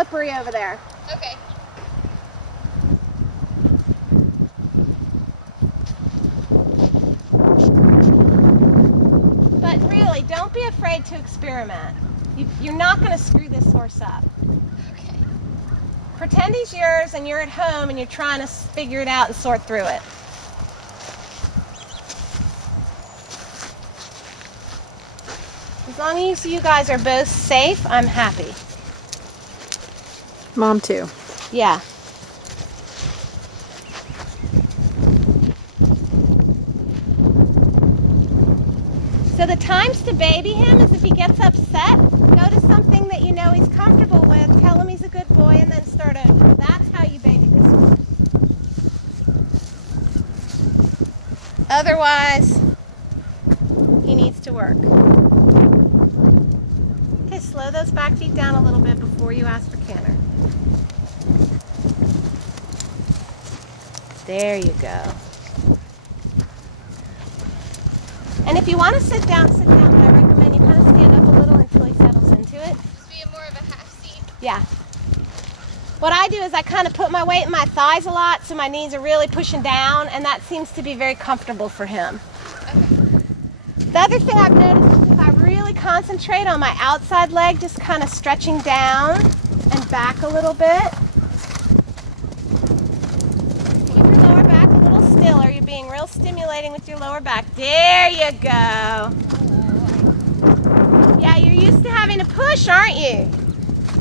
slippery over there. Okay. But really, don't be afraid to experiment. You're not going to screw this horse up. Okay. Pretend he's yours and you're at home and you're trying to figure it out and sort through it. As long as you guys are both safe, I'm happy. Mom too. Yeah. So the times to baby him is if he gets upset, go to something that you know he's comfortable with, tell him he's a good boy, and then start over. That's how you baby this horse. Otherwise, he needs to work. Okay, slow those back feet down a little bit before you ask for canter. There you go. And if you want to sit down, but I recommend you kind of stand up a little until he settles into it. Just be more of a half seat. Yeah. What I do is I kind of put my weight in my thighs a lot so my knees are really pushing down, and that seems to be very comfortable for him. Okay. The other thing I've noticed is if I really concentrate on my outside leg, just kind of stretching down and back a little bit. Keep your lower back a little still, or you're being real stimulating with your lower back. There you go. Yeah, you're used to having to push, aren't you?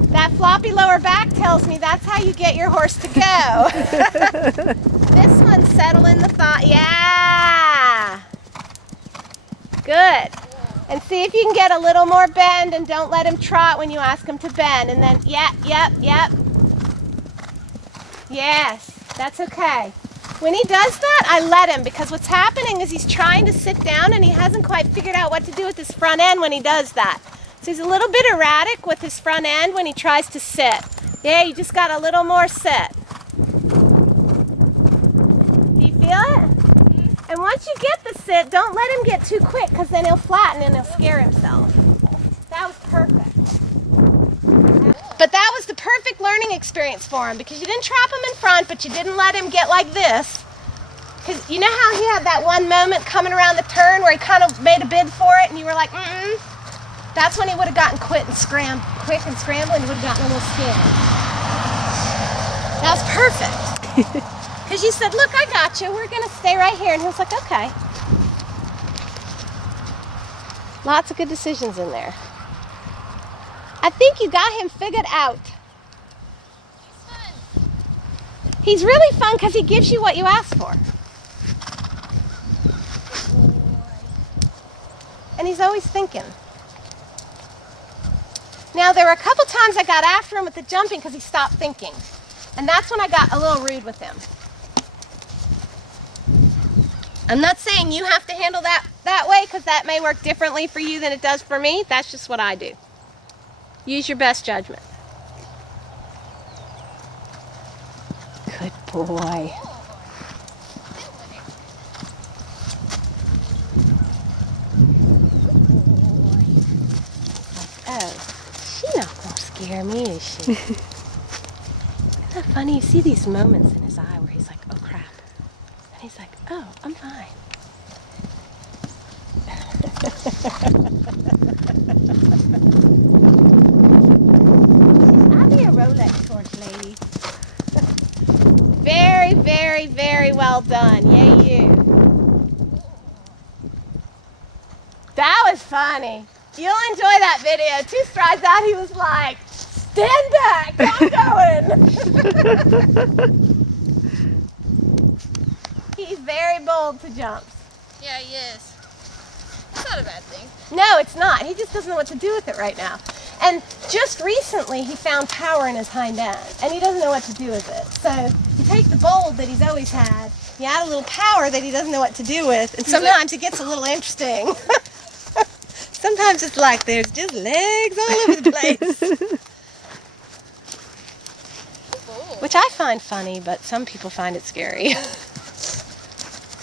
That floppy lower back tells me that's how you get your horse to go. This one, settle in the thigh. Yeah. Good. And see if you can get a little more bend, and don't let him trot when you ask him to bend. And then, yep. Yes, that's okay. When he does that, I let him, because what's happening is he's trying to sit down and he hasn't quite figured out what to do with his front end when he does that. So he's a little bit erratic with his front end when he tries to sit. Yeah, you just got a little more sit. Do you feel it? And once you get the sit, don't let him get too quick, because then he'll flatten and he'll scare himself. That was perfect. But that was the perfect learning experience for him, because you didn't trap him in front, but you didn't let him get like this. Because you know how he had that one moment coming around the turn where he kind of made a bid for it and you were like, mm-mm? That's when he would have gotten quick and scrambled, and he would have gotten a little scared. That was perfect. Because you said, look, I got you. We're going to stay right here. And he was like, okay. Lots of good decisions in there. I think you got him figured out. He's fun. He's really fun because he gives you what you ask for. And he's always thinking. Now, there were a couple times I got after him with the jumping because he stopped thinking. And that's when I got a little rude with him. I'm not saying you have to handle that way, because that may work differently for you than it does for me. That's just what I do. Use your best judgment. Good boy. Oh, she's not gonna scare me, is she? Isn't that funny? You see these moments in his eye where he's like, oh crap. And he's like, oh, I'm fine. I'll be a Rolex horse lady. Very, very, very well done. Yay, you. That was funny. You'll enjoy that video. 2 strides out, he was like, stand back, I'm going. He's very bold to jumps. Yeah, he is. That's not a bad thing. No, it's not. He just doesn't know what to do with it right now. And just recently, he found power in his hind end, and he doesn't know what to do with it. So you take the bold that he's always had, you add a little power that he doesn't know what to do with, and sometimes it gets a little interesting. Sometimes it's like there's just legs all over the place. Which I find funny, but some people find it scary.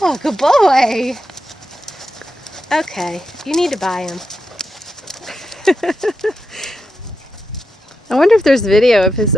Oh, good boy. Okay, you need to buy him. I wonder if there's video of his